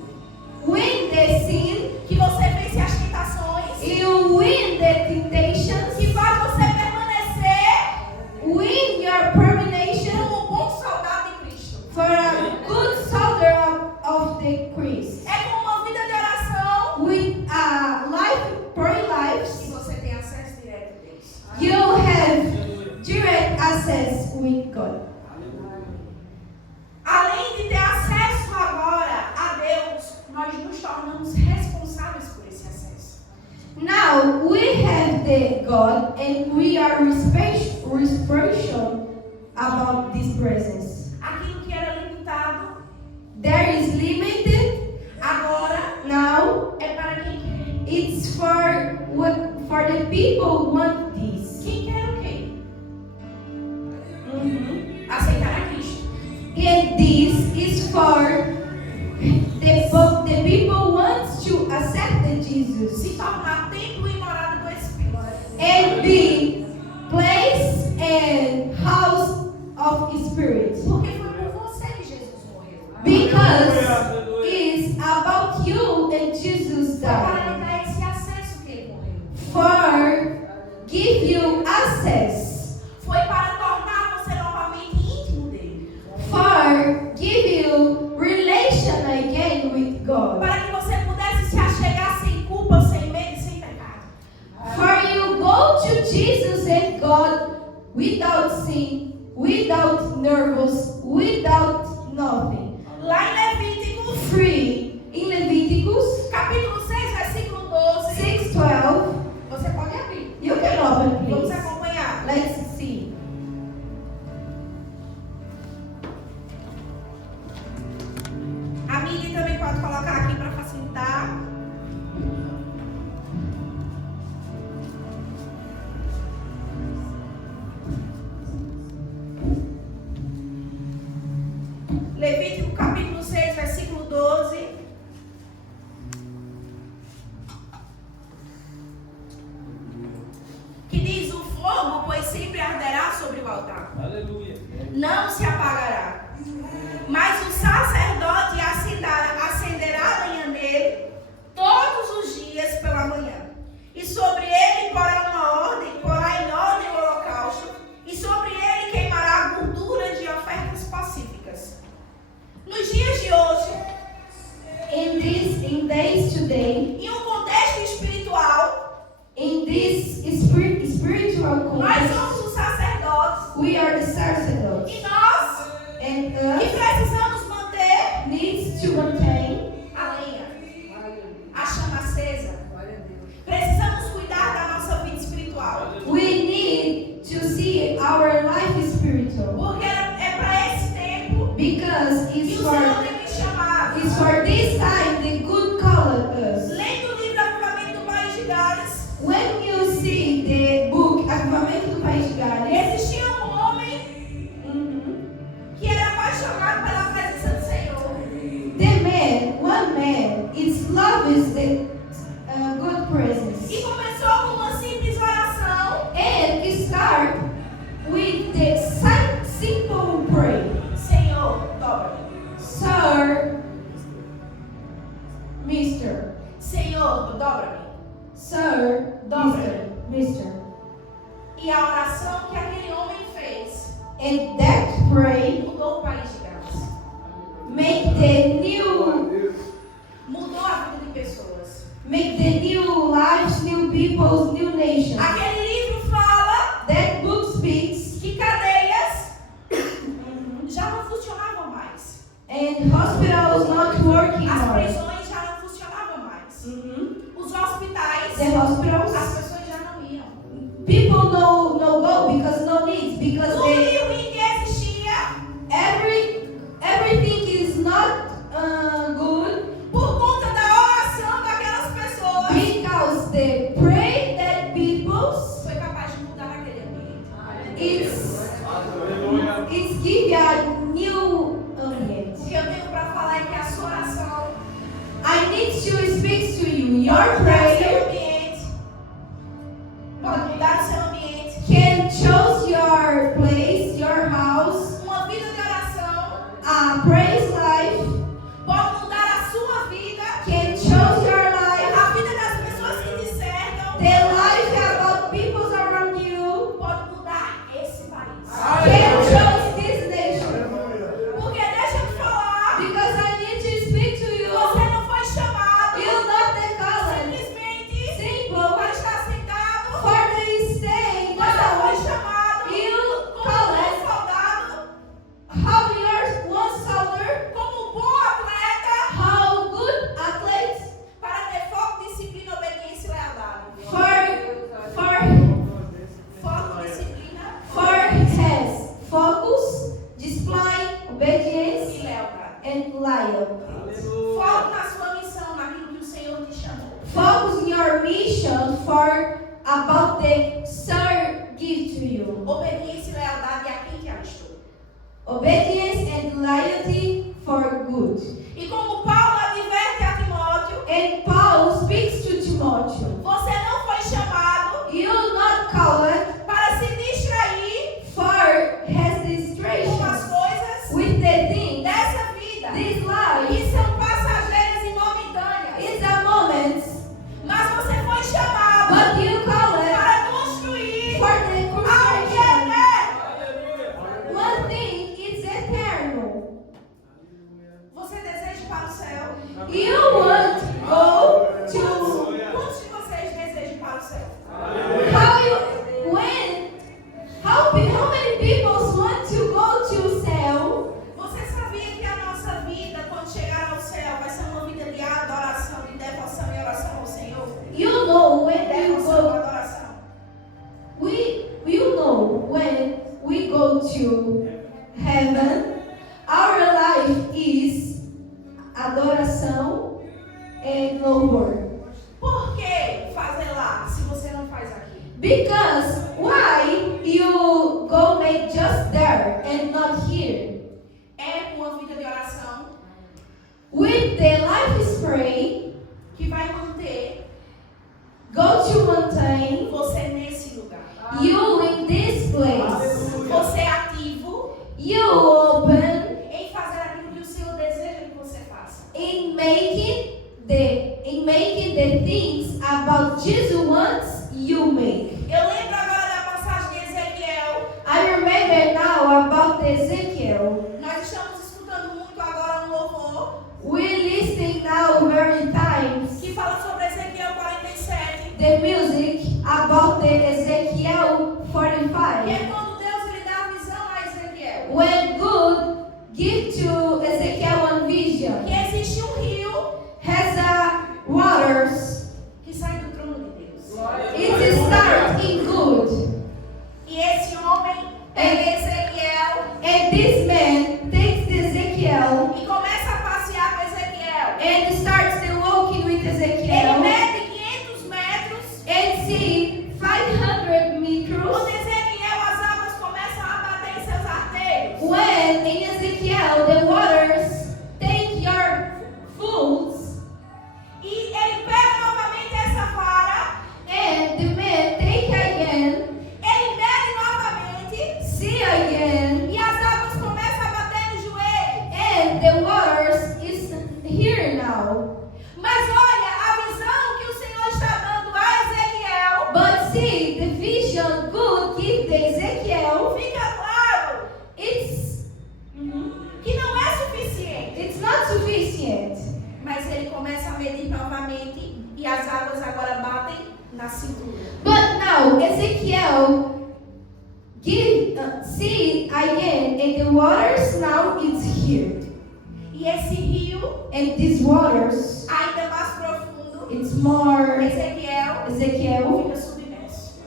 win the sin, que você vence as tentações, you win the temptations, que faz você permanecer win your permanation como um bom soldado de Cristo. for a good soldier of the Christ. É com uma vida de oração With a life, prayer que lives, você tem acesso direto a Deus. you have direct access with God. Além de ter acesso agora a Deus, nós nos tornamos responsáveis por esse acesso. Now we have the God and we are responsible about this presence. Aquilo que era limitado, There is limited, agora now é para quem quer. it's for the people who want this. Quem quer o quê? Aceitar a Cristo. And this is for the people wants to accept the Jesus Se tornar templo e morada do Espírito. and be place and house of Spirit. Porque foi por você que Jesus morreu. Because it's about you and Jesus Foi para died. lhe dar esse acesso que ele morreu. For give you access. Foi para tornar você novamente íntimo dele. For give you relation again with God. Para que você pudesse se achegar sem culpa, sem medo e sem pecado. For you go to Jesus and God without sin, without nervous, without nothing. Lá em Levíticos, Free. In Leviticus capítulo 6, versículo 12. 6:12. Você pode abrir. You can open, Vamos please. acompanhar. Let's see. A mídia também pode colocar aqui para facilitar. Levítico capítulo 6, versículo 12. Que diz: o fogo, pois sempre arderá sobre o altar. Aleluia. Não se apagará. Mas o sacerdote acenderá a lenha nele todos os dias pela manhã. E sobre ele porá em ordem o holocausto, e sobre ele queimará a gordura de ofertas pacíficas. Nos dias de hoje, In days today, em um contexto espiritual, in this spiritual nós context, somos os sacerdotes, we are the sacerdotes. e nós And que us precisamos manter needs to maintain a lenha, a chama acesa. Precisamos cuidar da nossa vida espiritual. we need to see our life spiritual. Porque é para esse tempo Because que o Senhor tem me chamado. it's for this time the good called us. Lendo o livro Avivamento do País de Gales, When you see the book Avivamento do País de Gales, existia um homem que era apaixonado pela presença do Senhor. one man, its love is the good presence. E começou com uma simples oração: And it start with the simple prayer. Senhor, dobra-me. make the new, Mudou a vida de pessoas. make the new lives, new peoples, new nations. Aquele livro fala That book speaks, que cadeias já não funcionavam mais. and hospitals not working As more. prisões já não funcionavam mais. Os hospitais, The hospitals, as pessoas já não iam. people no go because no needs, because Tudo they, de ruim que existia everything is not good por conta da oração daquelas pessoas because they pray that peoples foi capaz de mudar aquele ambiente. it's give you a new ambiente. O que eu tenho para falar é que a sua oração I need to speak to you. Your pode mudar o seu prayer ambiente. Pode mudar o seu ambiente. can choose your place, your house, Uma vida de oração a praise life pode mudar a sua vida, can choose your life, a vida das pessoas que te cercam. the life about people around you Pode mudar esse país. can choose this nation. Porque deixa eu te falar, Because I need to speak to you. você não foi chamado You not the color. simplesmente Simple. para estar sentado. For the stay. Você foi No. chamado You como call um it. soldado, How you're one soldier. como um bom atleta, How good athlete. para ter foco, disciplina, obediência e lealdade. Foco, disciplina Has focus, discipline, obedience, e lealdade. and loyalty. Foco na sua missão, naquilo que o Senhor te chamou. Focus in your mission for about the Sir give to you. Obediência e lealdade a quem te alistou. Obedience and loyalty for good. E como Paulo adverte a Timóteo, And Paul speaks to Timothy. você não foi chamado You not called para se distrair for has com as distractions coisas with the thing. dessa vida, This life que são passageiras e momentâneas. is a moment, Mas você foi chamado but you call it para construir for the algo que construction. é. One thing is eternal. Você deseja ir para o céu? You want go to Quantos de vocês desejam ir para o céu? how many people want to go to cell? Você sabia que a nossa vida, quando chegar ao céu, vai ser uma vida de adoração, de devoção e oração ao Senhor? You know when you Devoção e go. adoração. You know when we go to heaven, our life is adoração and louvor. Por que fazer lá se você não faz aqui? Because why you go make just there and not here? É uma vida de oração With the life is pray, que vai manter go to mountain, você nesse lugar. you in this place, Você ativo you open em fazer aquilo que o Senhor deseja que você faça. in making the things about Jesus wants you make. Eu lembro agora da passagem de Ezequiel. I remember now about Ezekiel. Nós estamos escutando muito agora um louvor We listen now very times que fala sobre Ezequiel 47. the music about the Ezekiel Que 45. é quando Deus lhe dá a visão a Ezequiel. When God give to Ezekiel one vision, Que existe um rio has a waters. que sai do trono de Deus. It starts in good. E esse homem pega Ezequiel And this man takes Ezekiel e começa a passear com Ezequiel. and start novamente e as águas agora batem na cintura. But now Ezekiel see again, and the waters now it's here. E esse rio, And these waters, ainda mais profundo, it's more. Ezequiel Ezekiel fica submerso.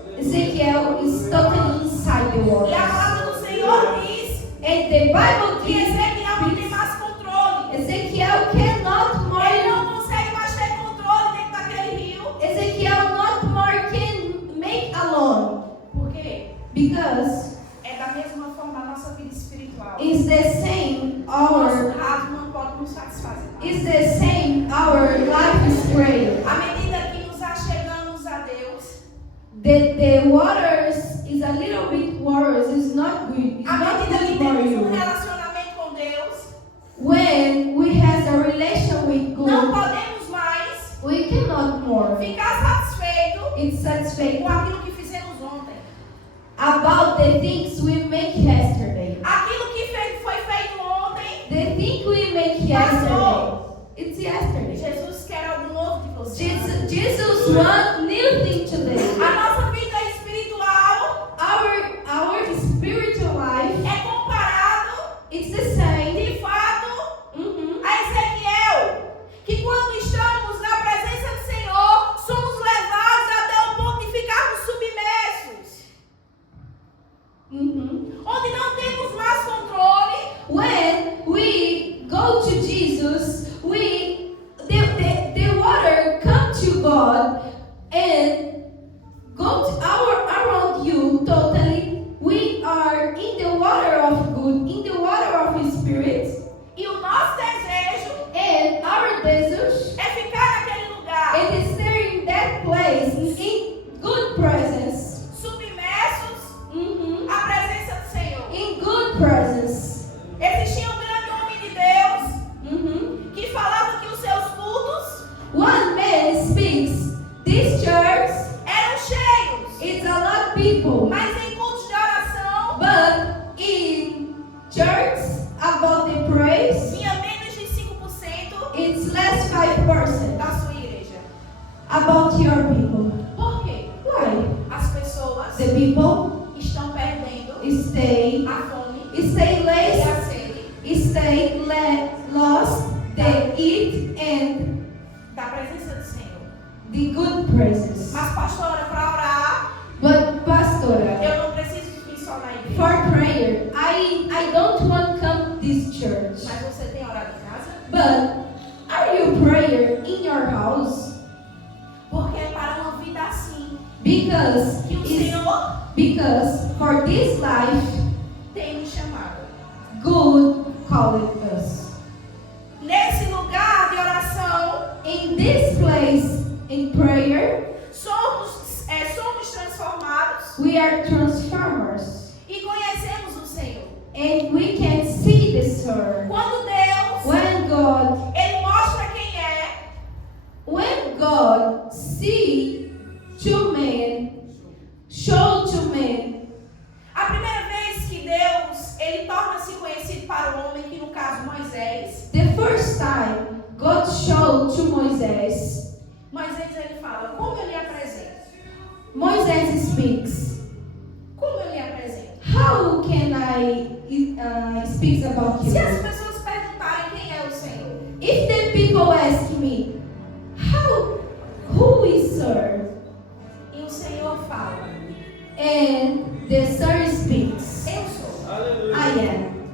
is totally inside the E a waters. palavra do Senhor diz And the Bible que gives Ezequiel não tem mais controle. Ezekiel cannot Ele more. não consegue mais ter controle dentro daquele rio. Ezekiel not more can make alone. Por quê? Because É da mesma forma a nossa vida espiritual. it's the same Nosso our raso não pode nos satisfazer. it's the same our life is prayer. À medida que nos achegamos a Deus, The waters is a little bit waters. It's not good. It's à not medida que good for temos you. relacionamento com Deus, When we have a relation with não God, podemos mais we cannot more. ficar satisfeitos It's satisfied com aquilo que fizemos ontem. about the things we make yesterday. Aquilo que foi feito ontem, The thing we make yesterday, it's yesterday. Jesus quer algo novo de você. Jesus wants new thing today. A nossa vida espiritual Our spiritual life, é comparado, it's the same. de fato, Mhm. a Ezequiel, que quando estamos na presença do Senhor, somos levados até o ponto de ficarmos submersos, Mhm. onde não temos mais controle. When we go to Jesus, the water come to God and go to around you totally. We are in the water of good, in the water of His Spirit, E o nosso desejo and our desire é ficar naquele lugar, and stay in that place in good presence. submersos Mhm. à presença do Senhor. In good presence. Existia um grande homem de Deus Mhm. que falava que os seus cultos One man speaks. This church, eram cheios, it's a lot of people. mas em cultos de oração But in church, about the praise, tinha menos de 5% it's less 5% da sua igreja. about your people. Por quê? Why? As pessoas The people estão perdendo stay a fome stay e less, a sede lost, they eat and da presença do Senhor. the good praises. Mas, pastora, para orar, But pastora, eu não preciso vir só na igreja. for prayer, I don't want to come this church. Mas você tem orado em casa? But are you prayer in your house? Porque é para uma vida assim Because que o Senhor for this life, tem nos chamado. good called us. Nesse lugar de oração, In this place in prayer, somos transformados we are transformers, e conhecemos o Senhor. and we can see the Son. Quando Deus, When Ele mostra quem é, God see to men, show to men. a primeira vez que Deus, Ele torna-se conhecido para o homem, que no caso Moisés, The first time God showed to Moses, Ele fala, como eu lhe apresento? Moses speaks. Como eu lhe apresento? How can I speak about Se as you? pessoas perguntarem quem é o Senhor, If the people ask me, who we serve, e o Senhor fala, and the Son speaks, eu sou, I am,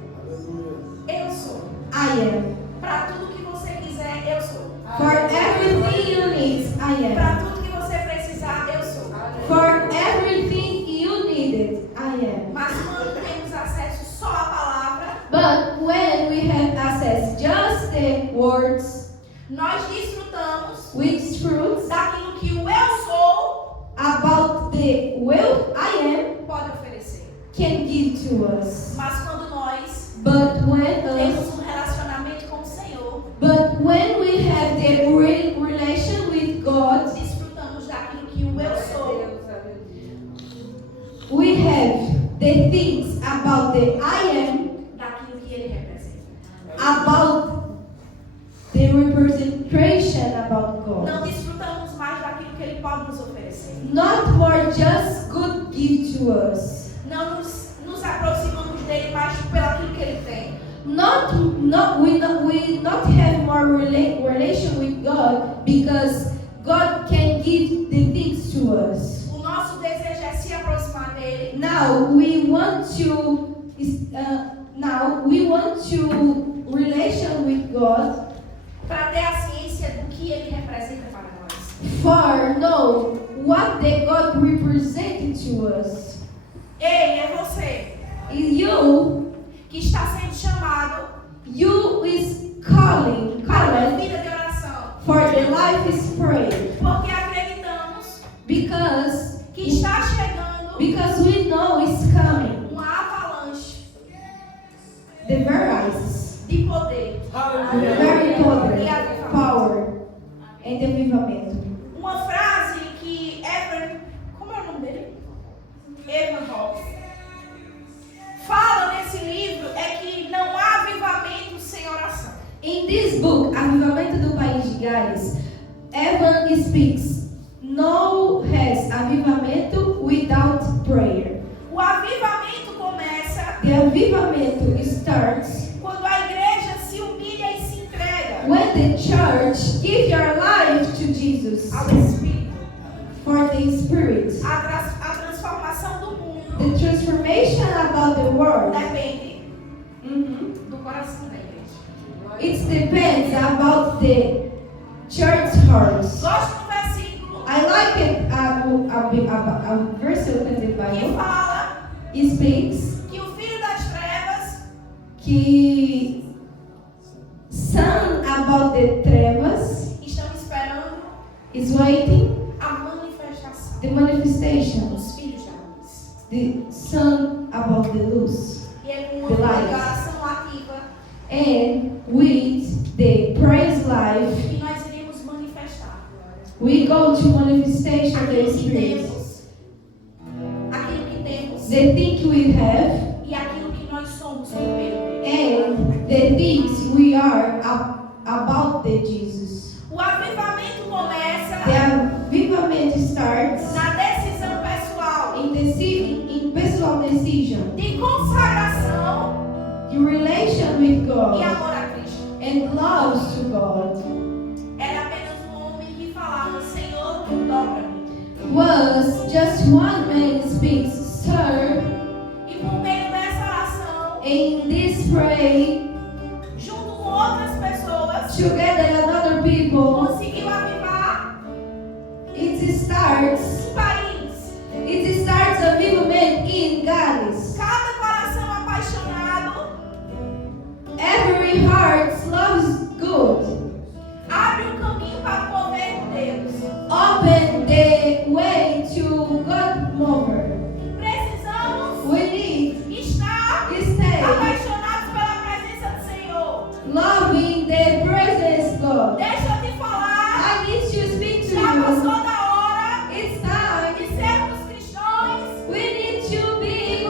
eu sou. I am. Para tudo que você quiser, eu sou. For everything you need, I am. Para tudo que você precisar, eu sou. For everything you needed, I am. Mas quando temos acesso só à palavra, But when we have access just the words nós desfrutamos with truth daquilo que o eu sou about the will I am pode oferecer. can give to us. Mas quando nós But when temos um relacionamento com o Senhor, we have the relation with God, desfrutamos daquilo que o eu sou we have the things about the I am, daquilo que ele representa. about the the representation about God. Não desfrutamos mais daquilo que Ele pode nos oferecer. Not more just good gift to us. Não nos aproximamos dele mais pelo aquilo que Ele tem. We not have more relation with God because God can give the things to us. O nosso desejo é se aproximar dele. Now we want to relation with God Para ter a ciência do que Ele representa para nós. for know what the God represented to us. Ei, é você You que está sendo chamado is calling para uma vida de oração. for the life is prayed Porque acreditamos because que está chegando we know it's coming. uma avalanche The various, de poder. very power and avivamento. Uma frase que como é o nome dele? Evan Hawks fala nesse livro é que não há avivamento sem oração. In this book, Avivamento do País de Gales, Evan speaks, no has avivamento without prayer. O avivamento começa The avivamento starts quando a igreja se humilha e se entrega when the church gives your life to Jesus ao Espírito. for the Spirit. A transformação do mundo The transformation about the world, depende do coração da igreja. it depends about the church hearts. Gosto do versículo I like it, a verse in the que Bible. fala It speaks que o filho das trevas que some about the trevas estão esperando is waiting a manifestação the manifestation, dos filhos da luz. the sun about the luz, E é com The uma light. oração ativa and with the praise life que nós iremos manifestar we go to manifestation of the aquilo que Spirit, temos, the thing we have e aquilo que nós somos por meio dele. and the things we are about the Jesus. O avivamento começa The avivament starts na decisão pessoal in personal decision, de consagração your relation with e God, amor a Cristo. and loves to God. Era apenas um homem que falava: Senhor, dobra-me. Was just one man speaks, Sir, E por meio dessa oração, in this pray junto com outras pessoas, together another people. conseguiu avivar It starts. um país. It starts a movement in Gales. Cada coração apaixonado Every heart loves good. abre um caminho para o mover de Deus. Open the way to God mover. Precisamos We need estar stay apaixonados pela presença do Senhor. loving the presence God. Deixa eu te falar, I need to speak to já passou you. da hora It's time. de sermos cristãos, We need to be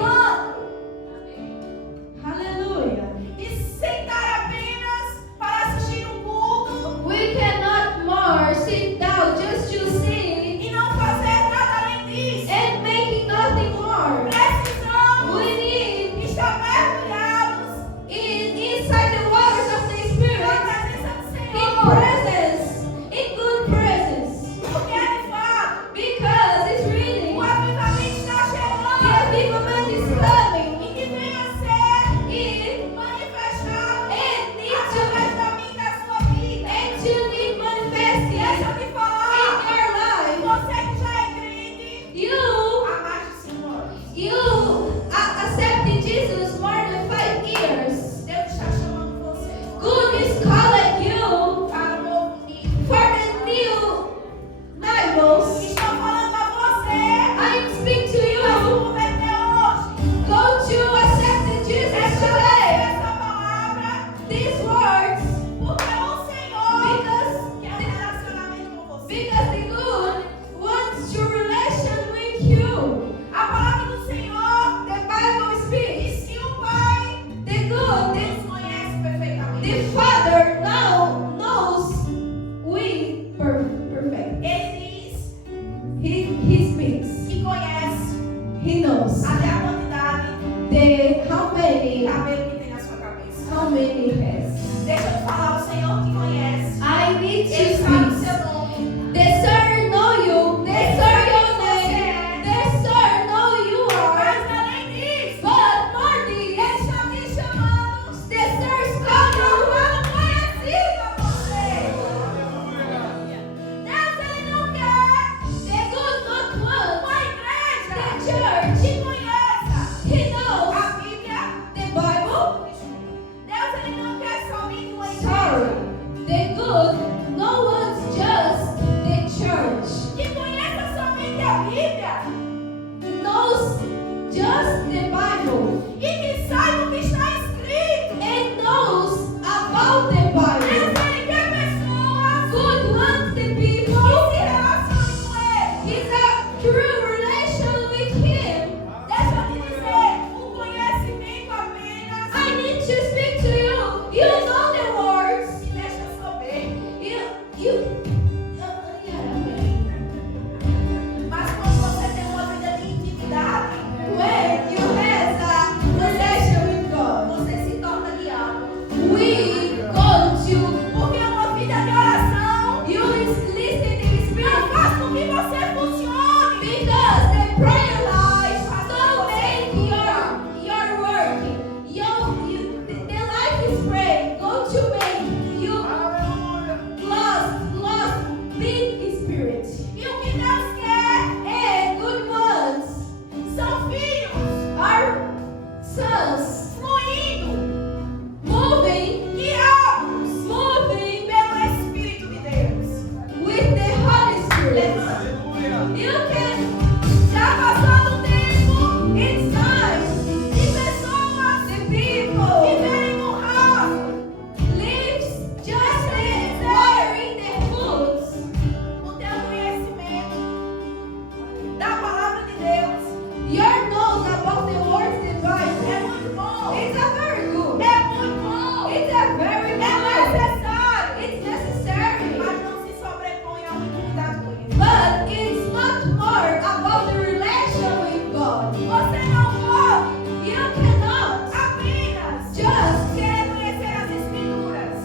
hallelujah. de sentar apenas para assistir um culto We cannot more sit down just to sing e não fazer nada além disso. and making nothing more. Precisamos We need estar mergulhados inside the waters of the na Spirit, presença do in Senhor. presence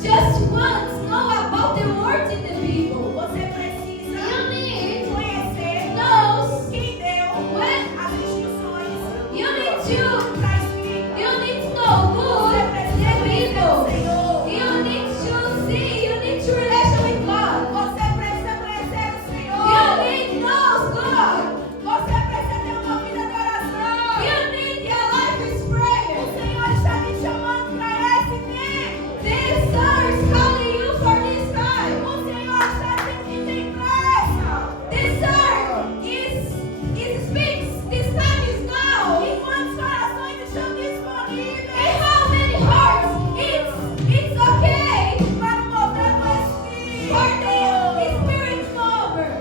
just once know about the words in the Bible. Você precisa You need conhecer knows quem deu when as instruções you need to para escrita. you need to know good Você precisa the conhecer o Bible. Senhor. You need to see, you need to relation with God. Você precisa conhecer o Senhor. You need knows God. Você precisa ter uma vida de oração. You need your life is prayer. O Senhor está te chamando para esse tempo. This star is calling you for this time. O Senhor está dizendo que tem pressa. This star is speaks. This time is now. E quantos corações estão And disponíveis how many hearts? It's okay para o mover do for Espírito? the Spirit mover.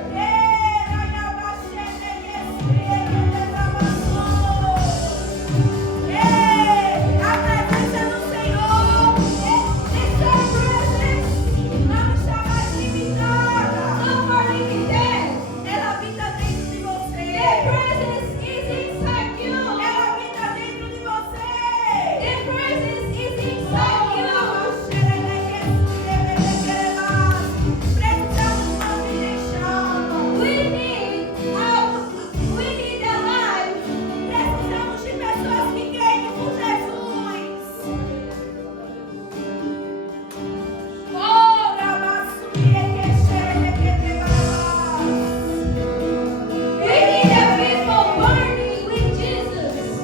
A presença do Senhor, essa presença não está mais limitada. Not for limited. Ela habita dentro de The você. presence is inside you. Ela habita dentro de você. The presence is inside you. Precisamos manter em chama. We need a life. Precisamos de pessoas que creem por Jesus. Oh, We need a people burning with Jesus.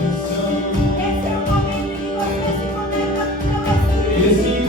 Esse é o momento que você se conecta com o Espírito.